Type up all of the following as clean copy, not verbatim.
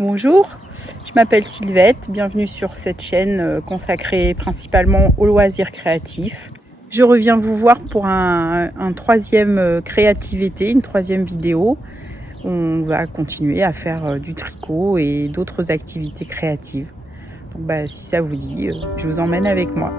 Bonjour, je m'appelle Sylvette, bienvenue sur cette chaîne consacrée principalement aux loisirs créatifs. Je reviens vous voir pour un troisième créativité, une troisième vidéo. On va continuer à faire du tricot et d'autres activités créatives. Donc si ça vous dit, je vous emmène avec moi.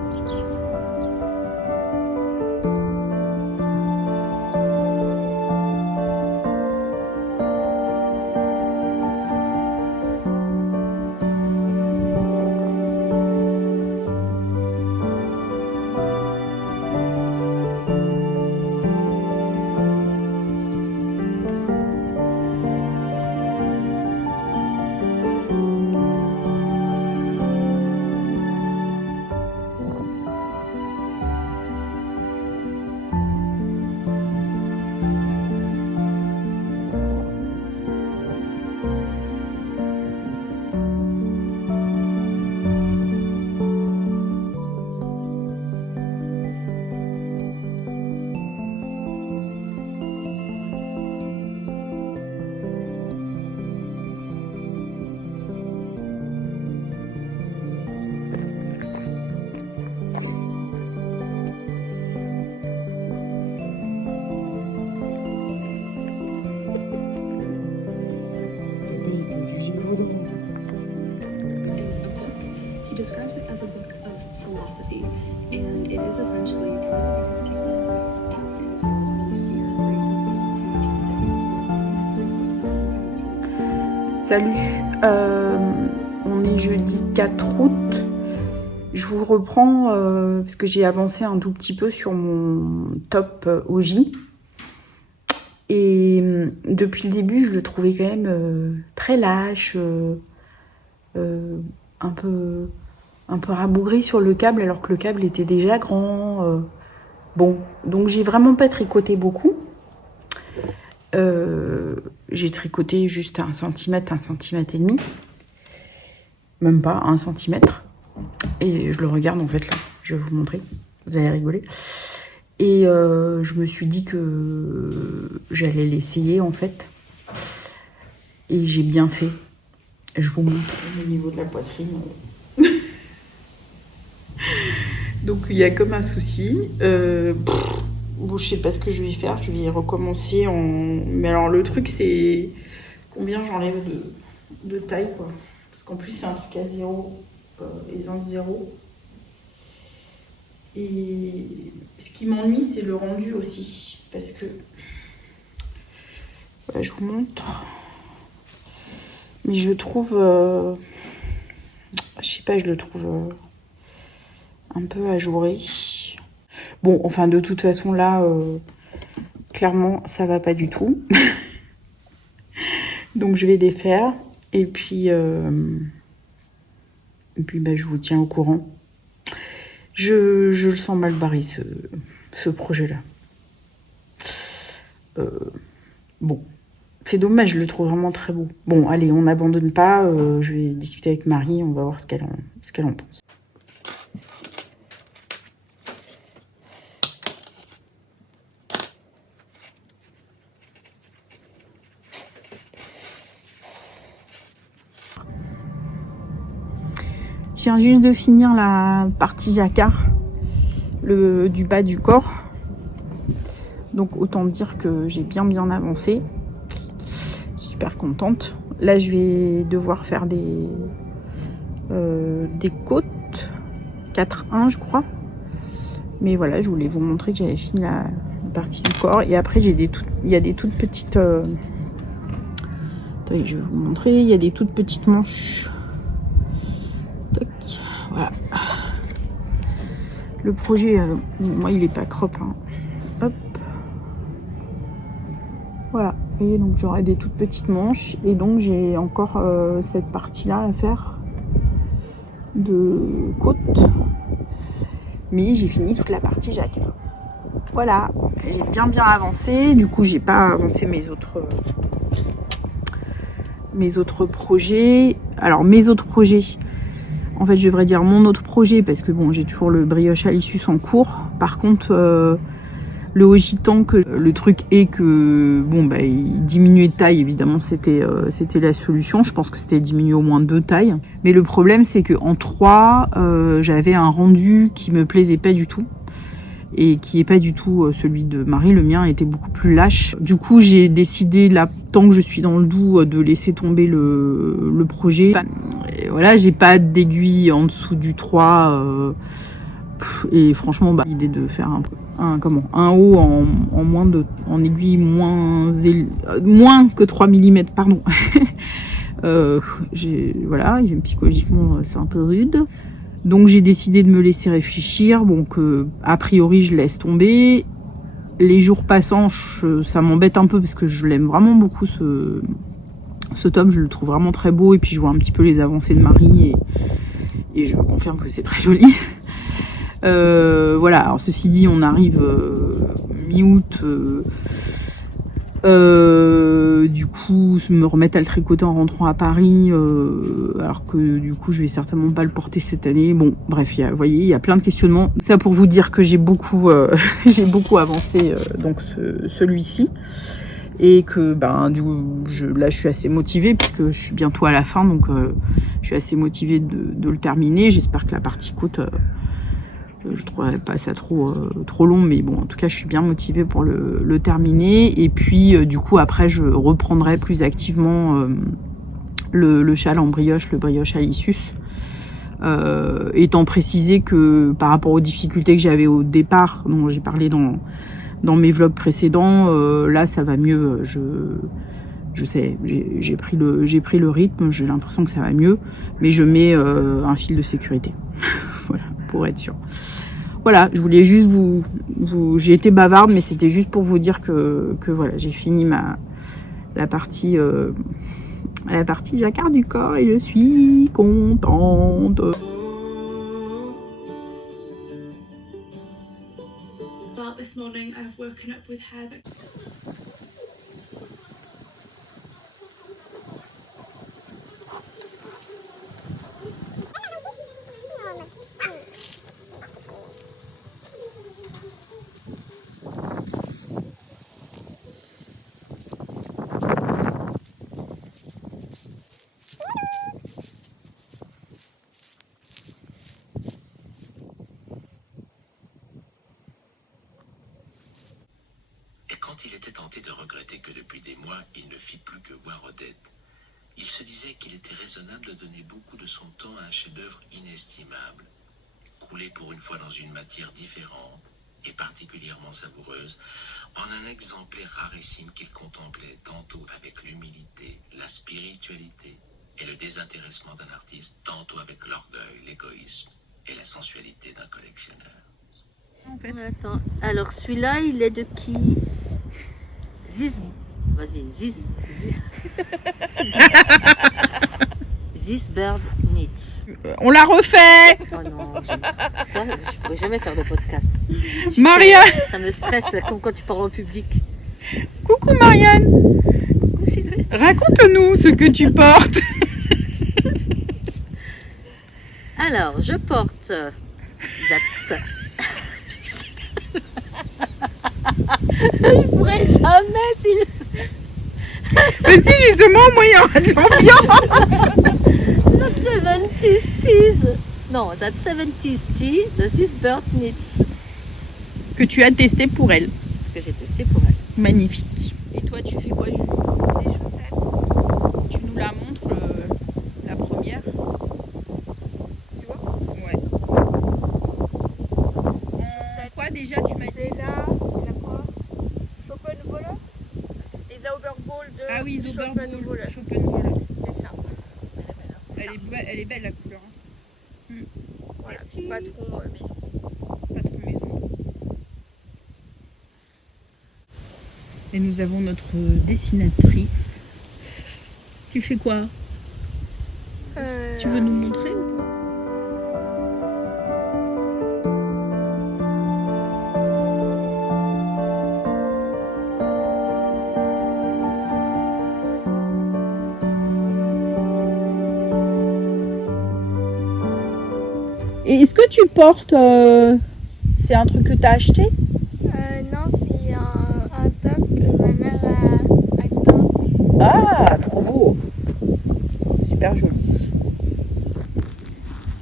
He describes it as a book of philosophy, and it is essentially probably because people in his world really fear racist thesis huge stigma towards them, and so it's not something that's really... Salut, on est jeudi 4 août. Je vous reprends parce que j'ai avancé un tout petit peu sur mon top OJ. Et depuis le début, je le trouvais quand même très lâche, un peu rabougri sur le câble, alors que le câble était déjà grand. Bon, donc j'ai vraiment pas tricoté beaucoup. J'ai tricoté juste 1 cm, 1 cm et demi. Même pas 1 cm. Et je le regarde en fait là, je vais vous montrer, vous allez rigoler. Et je me suis dit que j'allais l'essayer en fait. Et j'ai bien fait. Je vous montre au niveau de la poitrine. Donc il y a comme un souci. Bon, je sais pas ce que je vais faire. Je vais recommencer en... Mais alors le truc c'est combien j'enlève de taille quoi. Parce qu'en plus c'est un truc à 0, aisance 0. Et ce qui m'ennuie, c'est le rendu aussi. Parce que... Voilà, je vous montre. Mais je trouve... je sais pas, je le trouve un peu ajouré. Bon, enfin, de toute façon, là, clairement, ça va pas du tout. Donc, je vais défaire. Et puis, je vous tiens au courant. Je le sens mal barré, ce projet-là. Bon, c'est dommage, je le trouve vraiment très beau. Bon, allez, on n'abandonne pas. Je vais discuter avec Marie, on va voir ce qu'elle en pense. Je viens juste de finir la partie jacquard du bas du corps. Donc autant dire que j'ai bien avancé. Super contente. Là je vais devoir faire des côtes 4-1 je crois. Mais voilà, je voulais vous montrer que j'avais fini la partie du corps. Et après il y a des toutes petites... Attendez, je vais vous montrer. Il y a des toutes petites manches. Toc, voilà. Le projet, moi il est pas crop. Hein. Hop. Voilà. Et donc j'aurai des toutes petites manches. Et donc j'ai encore cette partie-là à faire de côte. Mais j'ai fini toute la partie jacquard. Voilà. J'ai bien avancé. Du coup j'ai pas avancé mes autres projets. Alors mes autres projets... En fait, je devrais dire mon autre projet parce que bon, j'ai toujours le brioche à l'issue en cours. Par contre, Le Ojitank, le truc est que bon bah il diminuait de taille, évidemment c'était la solution. Je pense que c'était diminuer au moins 2 tailles. Mais le problème c'est que en 3, j'avais un rendu qui me plaisait pas du tout. Et qui est pas du tout celui de Marie. Le mien était beaucoup plus lâche. Du coup, j'ai décidé, là, tant que je suis dans le Doubs, de laisser tomber le projet. Et voilà, j'ai pas d'aiguille en dessous du 3. Et franchement, bah, l'idée de faire un haut en aiguille moins que 3 mm, pardon. Voilà, psychologiquement, c'est un peu rude. Donc j'ai décidé de me laisser réfléchir, bon que a priori je laisse tomber. Les jours passant, ça m'embête un peu parce que je l'aime vraiment beaucoup ce tome, je le trouve vraiment très beau et puis je vois un petit peu les avancées de Marie et je confirme que c'est très joli. Voilà, alors ceci dit, on arrive mi-août. Du coup, me remettre à le tricoter en rentrant à Paris, alors que du coup, je vais certainement pas le porter cette année. Bon, bref, vous voyez, il y a plein de questionnements. Ça pour vous dire que j'ai beaucoup avancé donc celui-ci et que du coup, là, je suis assez motivée puisque je suis bientôt à la fin, donc je suis assez motivée de le terminer. J'espère que la partie côte je trouverais pas ça trop long, mais bon, en tout cas, je suis bien motivée pour le terminer. Et puis, du coup, après, je reprendrai plus activement le châle en brioche, le brioche Alicius. Étant précisé que par rapport aux difficultés que j'avais au départ, dont j'ai parlé dans mes vlogs précédents, là, ça va mieux. Je sais, j'ai pris le rythme, j'ai l'impression que ça va mieux, mais je mets un fil de sécurité. Voilà, pour être sûr. Voilà, je voulais juste j'ai été bavarde, mais c'était juste pour vous dire que voilà, j'ai fini la partie jacquard du corps et je suis contente. This morning I've woken up with hair that... Quand il était tenté de regretter que depuis des mois, il ne fit plus que voir Odette, il se disait qu'il était raisonnable de donner beaucoup de son temps à un chef-d'œuvre inestimable, coulé pour une fois dans une matière différente et particulièrement savoureuse, en un exemplaire rarissime qu'il contemplait tantôt avec l'humilité, la spiritualité et le désintéressement d'un artiste, tantôt avec l'orgueil, l'égoïsme et la sensualité d'un collectionneur. En fait. Attends, alors celui-là, il est de qui? This Bird Knits. On l'a refait. Oh non, je pourrais jamais faire de podcast. Marianne. Ça me stresse, comme quand tu parles en public. Coucou Marianne. Coucou Sylvie. Raconte-nous ce que tu portes. Alors, je porte je pourrais jamais Mais si justement moi il y aura de l'ambiance. That 70s tees. Non, that 70s tee de This Bird Knits. Que tu as testé pour elle. Que j'ai testé pour elle. Magnifique. Et toi tu fais quoi, Jules? Des chaussettes. Tu nous la montres la première. Tu vois? Ouais. Quoi déjà tu m'as dit là? C'est la quoi? Schopenhauer, les Zauberballs de Ah oui, Schopenhauer. Schopenhauer. C'est ça. Elle est belle la couleur. Voilà, c'est patron maison. Patron maison. Et nous avons notre dessinatrice. Tu fais quoi? Tu veux nous montrer ou pas? Et est-ce que tu portes... c'est un truc que tu as acheté? Non, c'est Ah, trop beau. Super joli.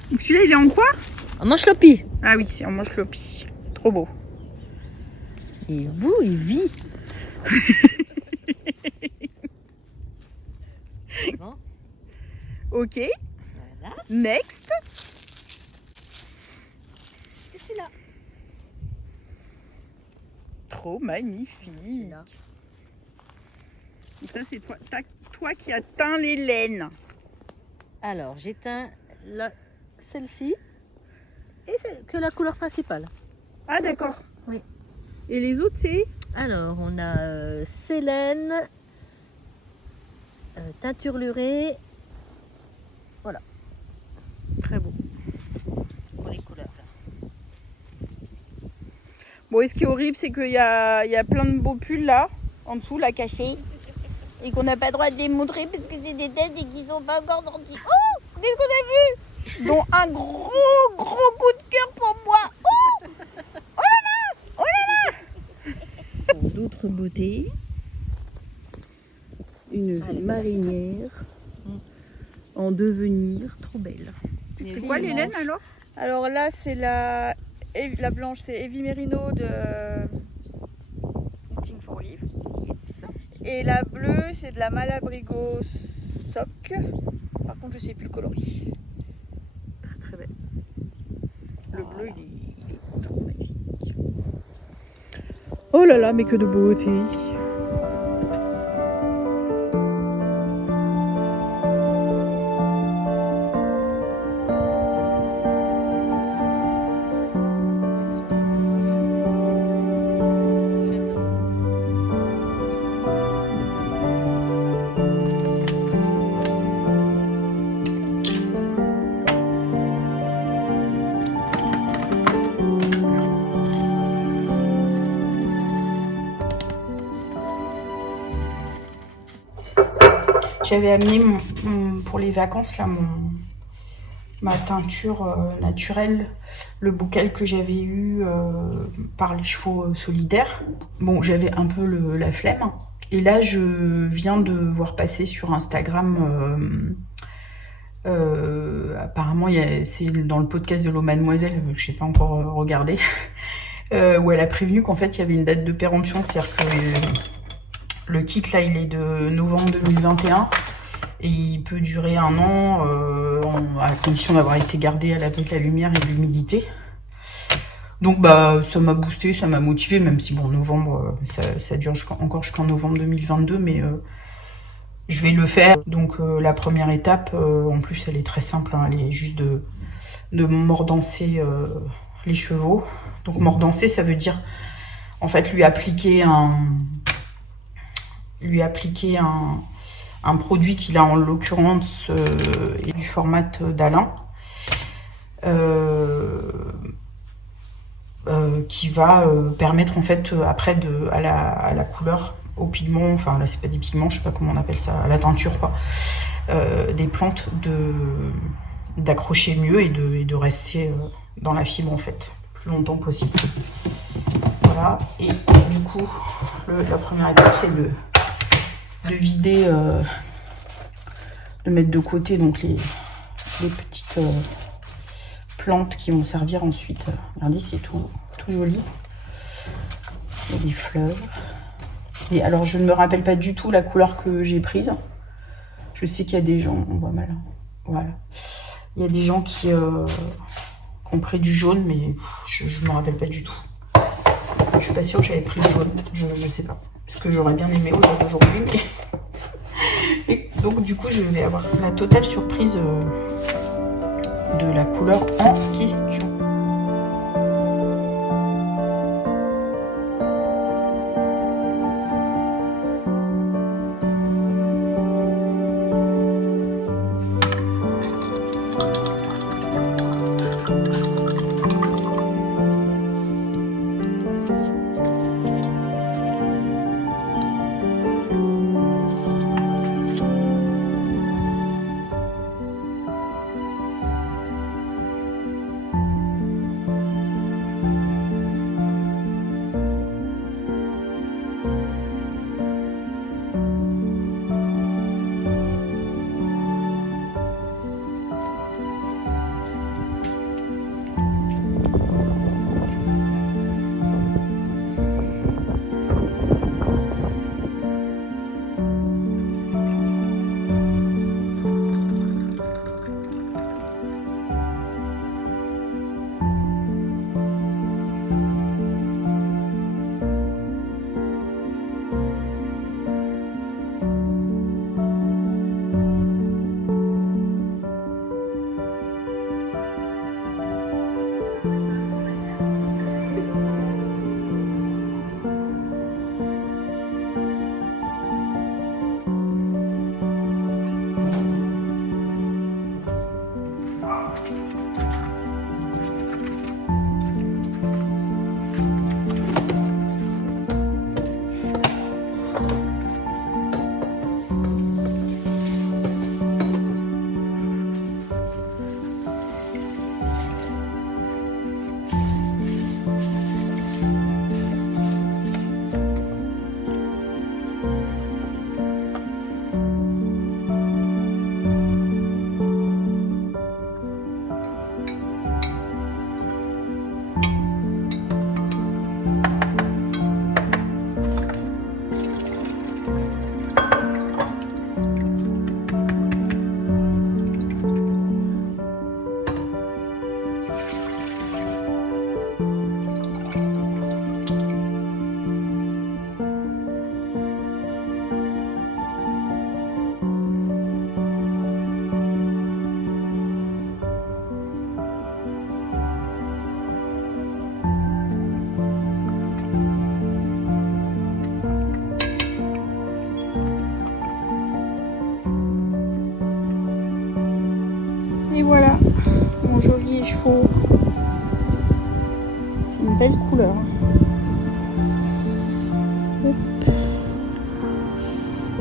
Donc celui-là, il est en quoi? En manche-lopi. Ah oui, c'est en manche-lopi. Trop beau. Et vous, il vit. Bon, Ok. voilà. Next. C'est celui-là. Trop magnifique. Celui-là. Donc ça, c'est toi qui as teint les laines. Alors, j'éteins celle-ci et c'est que la couleur principale. Ah, d'accord. Oui. Et les autres, c'est? Alors, on a Célène, teinture lurée. Voilà, Très beau. pour les couleurs. Là. Bon, et ce qui est horrible, c'est qu'il y a plein de beaux pulls là, en dessous, là, cachés. Et qu'on n'a pas le droit de les montrer parce que c'est des tests et qu'ils sont pas encore sortis. Oh, qu'est-ce qu'on a vu? Dont un gros coup de cœur pour moi. Oh, oh là là, oh là là. Pour d'autres beautés, une marinière en devenir, trop belle. C'est quoi les laines alors? Alors là, c'est la blanche, c'est Heavy Merino de Knitting for Olive. Et la bleue, c'est de la Malabrigo Sock. Par contre, je sais plus le coloris. Très très belle. Le bleu, il est trop magnifique. Oh là là, mais que de beauté. J'avais amené pour les vacances là ma teinture naturelle, le bocal que j'avais eu par les chevaux solidaires. Bon, j'avais un peu la flemme. Et là, je viens de voir passer sur Instagram, apparemment, c'est dans le podcast de l'eau Mademoiselle, que je n'ai pas encore regardé, où elle a prévenu qu'en fait, il y avait une date de péremption, c'est-à-dire que le kit là, il est de novembre 2021 et il peut durer 1 an à condition d'avoir été gardé à l'abri de la lumière et de l'humidité. Donc bah ça m'a boosté, ça m'a motivé, même si bon novembre ça dure encore jusqu'en novembre 2022, mais je vais le faire. Donc la première étape, en plus elle est très simple, hein, elle est juste de mordancer les chevaux. Donc mordancer, ça veut dire en fait lui appliquer un produit qu'il a en l'occurrence est du format d'Alain, qui va permettre en fait après à la couleur, au pigment, enfin là c'est pas des pigments, je sais pas comment on appelle ça, à la teinture quoi, des plantes d'accrocher mieux et de rester dans la fibre en fait le plus longtemps possible. Voilà, et du coup la première étape c'est de vider, de mettre de côté donc les petites plantes qui vont servir ensuite. Regardez, c'est tout joli. Il y a des fleurs. Et alors, je ne me rappelle pas du tout la couleur que j'ai prise. Je sais qu'il y a des gens, on voit mal. Voilà. Il y a des gens qui ont pris du jaune, mais je ne me rappelle pas du tout. Je suis pas sûre que j'avais pris le jaune. Je sais pas. Parce que j'aurais bien aimé au jour d'aujourd'hui, mais... Et donc du coup je vais avoir la totale surprise de la couleur en question. Et voilà, mon joli écheveau. C'est une belle couleur. Hop.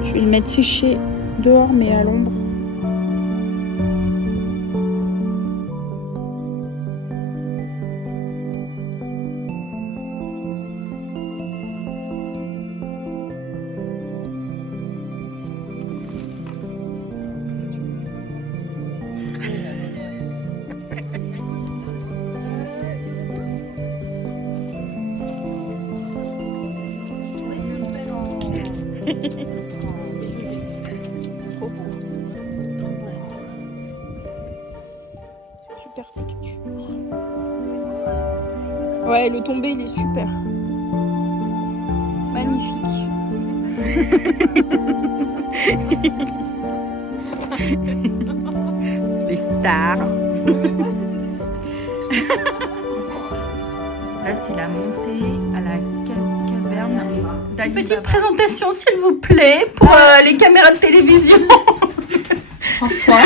Je vais le mettre sécher dehors, mais à l'ombre. Super texture. Ouais, le tombé, il est super. Magnifique. Les stars. Là, c'est la montée à la caverne d'Ali Baba. Petite présentation, s'il vous plaît, pour les caméras de télévision. France 3.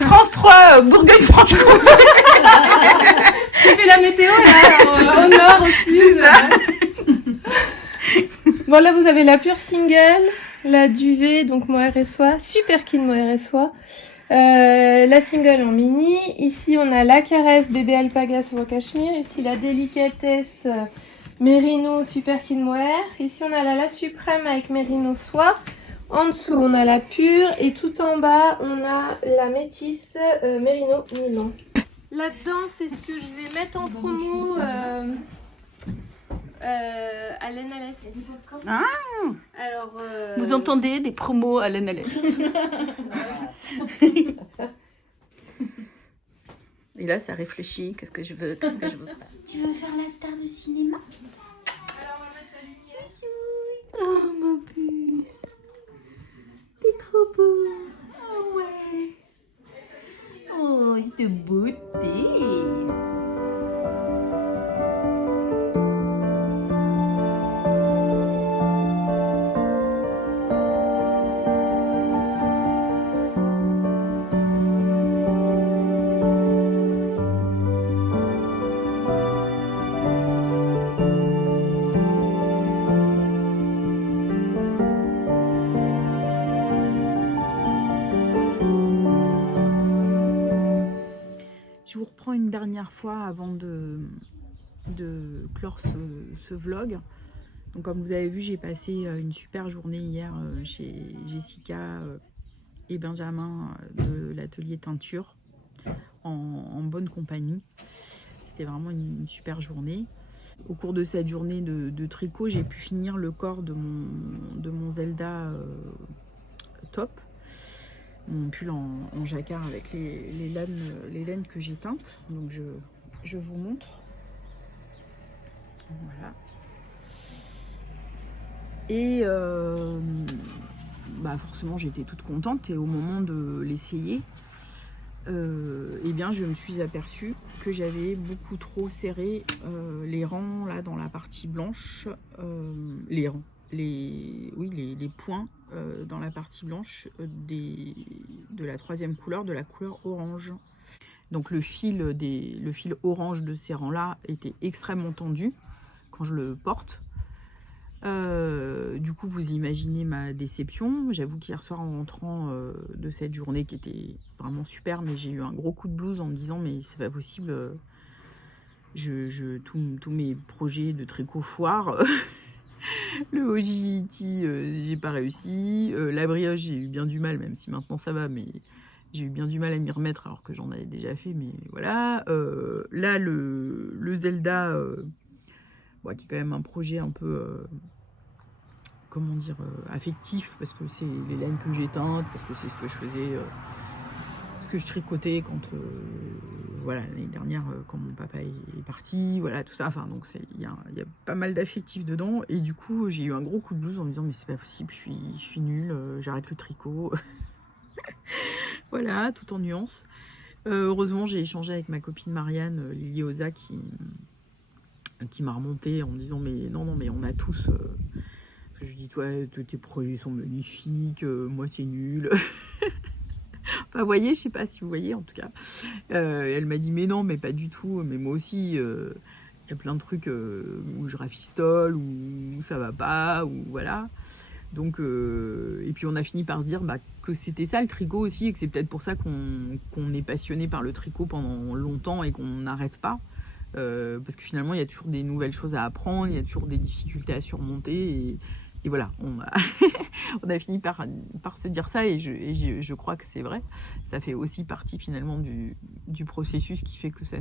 France 3, Bourgogne-Franche-Comté. Tu fais la météo là, au nord aussi. C'est ça. Bon, là, vous avez la pure single, la duvet, donc Mohair et Soie, Super Kid Mohair et Soie, la single en mini. Ici, on a la caresse bébé alpaga Savo Cachemire. Ici, la délicatesse Mérino Super Kid Mohair. Ici, on a la suprême avec Mérino Soie. En dessous, on a la pure et tout en bas, on a la métisse Mérino Nylon. Là-dedans, c'est ce que je vais mettre en promo à laine à l'Est. Ah. Alors, Vous entendez des promos à laine à l'Est. Et là, ça réfléchit. Qu'est-ce que je veux? Qu'est-ce que je veux? Tu veux faire la star de cinéma? Oh, ma puce. T'es trop beau. Oh, ouais. Oh, c'est de beauté. Je vous reprends une dernière fois avant de clore ce vlog. Donc comme vous avez vu, j'ai passé une super journée hier chez Jessica et Benjamin de l'atelier teinture en bonne compagnie. C'était vraiment une super journée. Au cours de cette journée de tricot, j'ai pu finir le corps de mon Zelda top. Mon pull en jacquard avec les laines que j'ai teintes. Donc je vous montre. Voilà. Et forcément j'étais toute contente, et au moment de l'essayer, eh bien je me suis aperçue que j'avais beaucoup trop serré les rangs là dans la partie blanche, les points dans la partie blanche de la troisième couleur, de la couleur orange. Donc le fil orange de ces rangs là était extrêmement tendu quand je le porte. Du coup vous imaginez ma déception. J'avoue qu'hier soir en rentrant de cette journée qui était vraiment super, mais j'ai eu un gros coup de blues en me disant mais c'est pas possible, tous mes projets de tricot foire. Le OJT, j'ai pas réussi. La brioche, j'ai eu bien du mal, même si maintenant ça va, mais j'ai eu bien du mal à m'y remettre alors que j'en avais déjà fait, mais voilà. Là, le Zelda, qui est quand même un projet un peu, affectif, parce que c'est les laines que j'ai teintes, parce que c'est ce que je faisais, ce que je tricotais quand, l'année dernière, quand mon papa est parti, voilà, tout ça. Enfin, donc il y a pas mal d'affectifs dedans, et du coup, j'ai eu un gros coup de blues en me disant mais c'est pas possible, je suis nulle, j'arrête le tricot. Voilà, tout en nuances. Heureusement, j'ai échangé avec ma copine Marianne Liliosa qui m'a remonté en me disant mais non, mais on a tous. Je lui dis toi, tes projets sont magnifiques, moi c'est nul. Enfin, vous voyez, je sais pas si vous voyez, en tout cas. Elle m'a dit, mais non, mais pas du tout. Mais moi aussi, il y a plein de trucs où je rafistole, où ça va pas, ou voilà. Donc, et puis on a fini par se dire que c'était ça le tricot aussi, et que c'est peut-être pour ça qu'on est passionné par le tricot pendant longtemps et qu'on n'arrête pas. Parce que finalement, il y a toujours des nouvelles choses à apprendre, il y a toujours des difficultés à surmonter. Et voilà, on a fini par se dire ça, et je crois que c'est vrai. Ça fait aussi partie finalement du processus qui fait que ça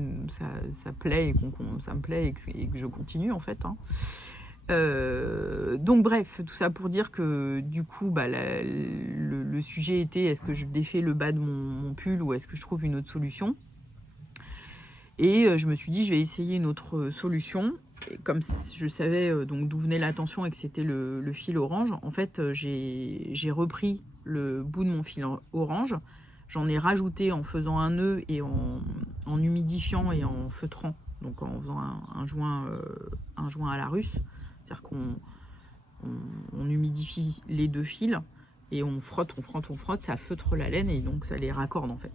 plaît, et ça me plaît, et que je continue en fait. Hein. Donc bref, tout ça pour dire que du coup, le sujet était, est-ce que je défais le bas de mon pull, ou est-ce que je trouve une autre solution? Et je me suis dit, je vais essayer une autre solution. Et comme je savais donc d'où venait la tension et que c'était le fil orange, en fait, j'ai repris le bout de mon fil orange. J'en ai rajouté en faisant un nœud et en humidifiant et en feutrant. Donc en faisant un joint à la russe. C'est-à-dire qu'on humidifie les deux fils et on frotte, ça feutre la laine et donc ça les raccorde en fait.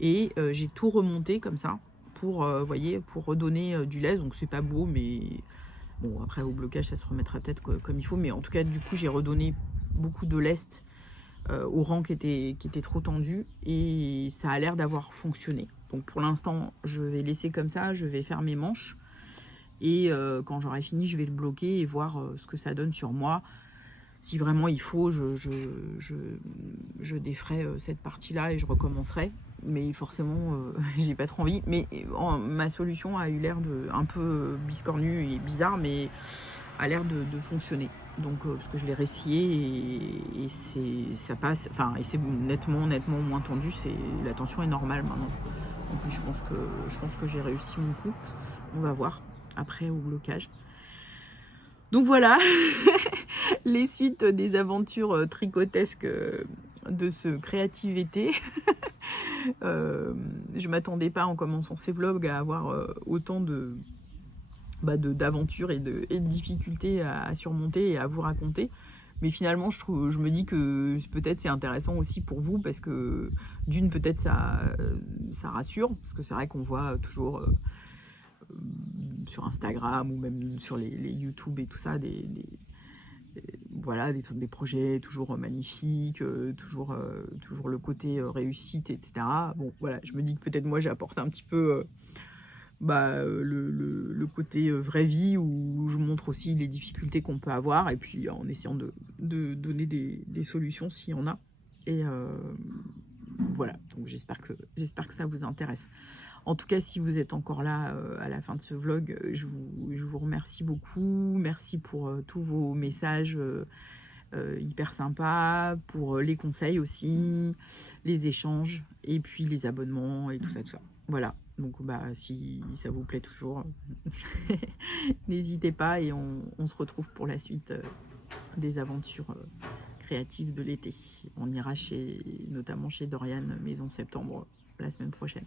Et j'ai tout remonté comme ça pour, voyez, pour redonner du lest. Donc c'est pas beau, mais bon, après au blocage ça se remettra peut-être comme il faut. Mais en tout cas, du coup, j'ai redonné beaucoup de lest au rang qui était trop tendu, et ça a l'air d'avoir fonctionné. Donc pour l'instant, je vais laisser comme ça, je vais faire mes manches. Et quand j'aurai fini, je vais le bloquer et voir ce que ça donne sur moi. Si vraiment il faut, je déferai cette partie-là et je recommencerai. Mais forcément, j'ai pas trop envie. Mais ma solution a eu l'air un peu biscornue et bizarre, mais a l'air de fonctionner. Donc, parce que je l'ai réessayé et ça passe. Enfin, et c'est nettement moins tendu. La tension est normale maintenant. Donc, je pense que j'ai réussi mon coup. On va voir après au blocage. Donc voilà, les suites des aventures tricotesques de ce créative été. Je m'attendais pas en commençant ces vlogs à avoir autant d'aventures et de difficultés à surmonter et à vous raconter. Mais finalement, je me dis que peut-être c'est intéressant aussi pour vous, parce que d'une, peut-être ça rassure, parce que c'est vrai qu'on voit toujours sur Instagram ou même sur les YouTube et tout ça, voilà, des projets toujours magnifiques, toujours le côté réussite, etc. Bon, voilà, je me dis que peut-être moi j'apporte un petit peu le côté vraie vie, où je montre aussi les difficultés qu'on peut avoir, et puis en essayant de donner des solutions s'il y en a. Et voilà, donc j'espère que ça vous intéresse. En tout cas, si vous êtes encore là à la fin de ce vlog, je vous remercie beaucoup. Merci pour tous vos messages hyper sympas, pour les conseils aussi, les échanges, et puis les abonnements et tout ça. Voilà, donc si ça vous plaît toujours, n'hésitez pas, et on se retrouve pour la suite des aventures créatives de l'été. On ira notamment chez Dorian Maison Septembre la semaine prochaine.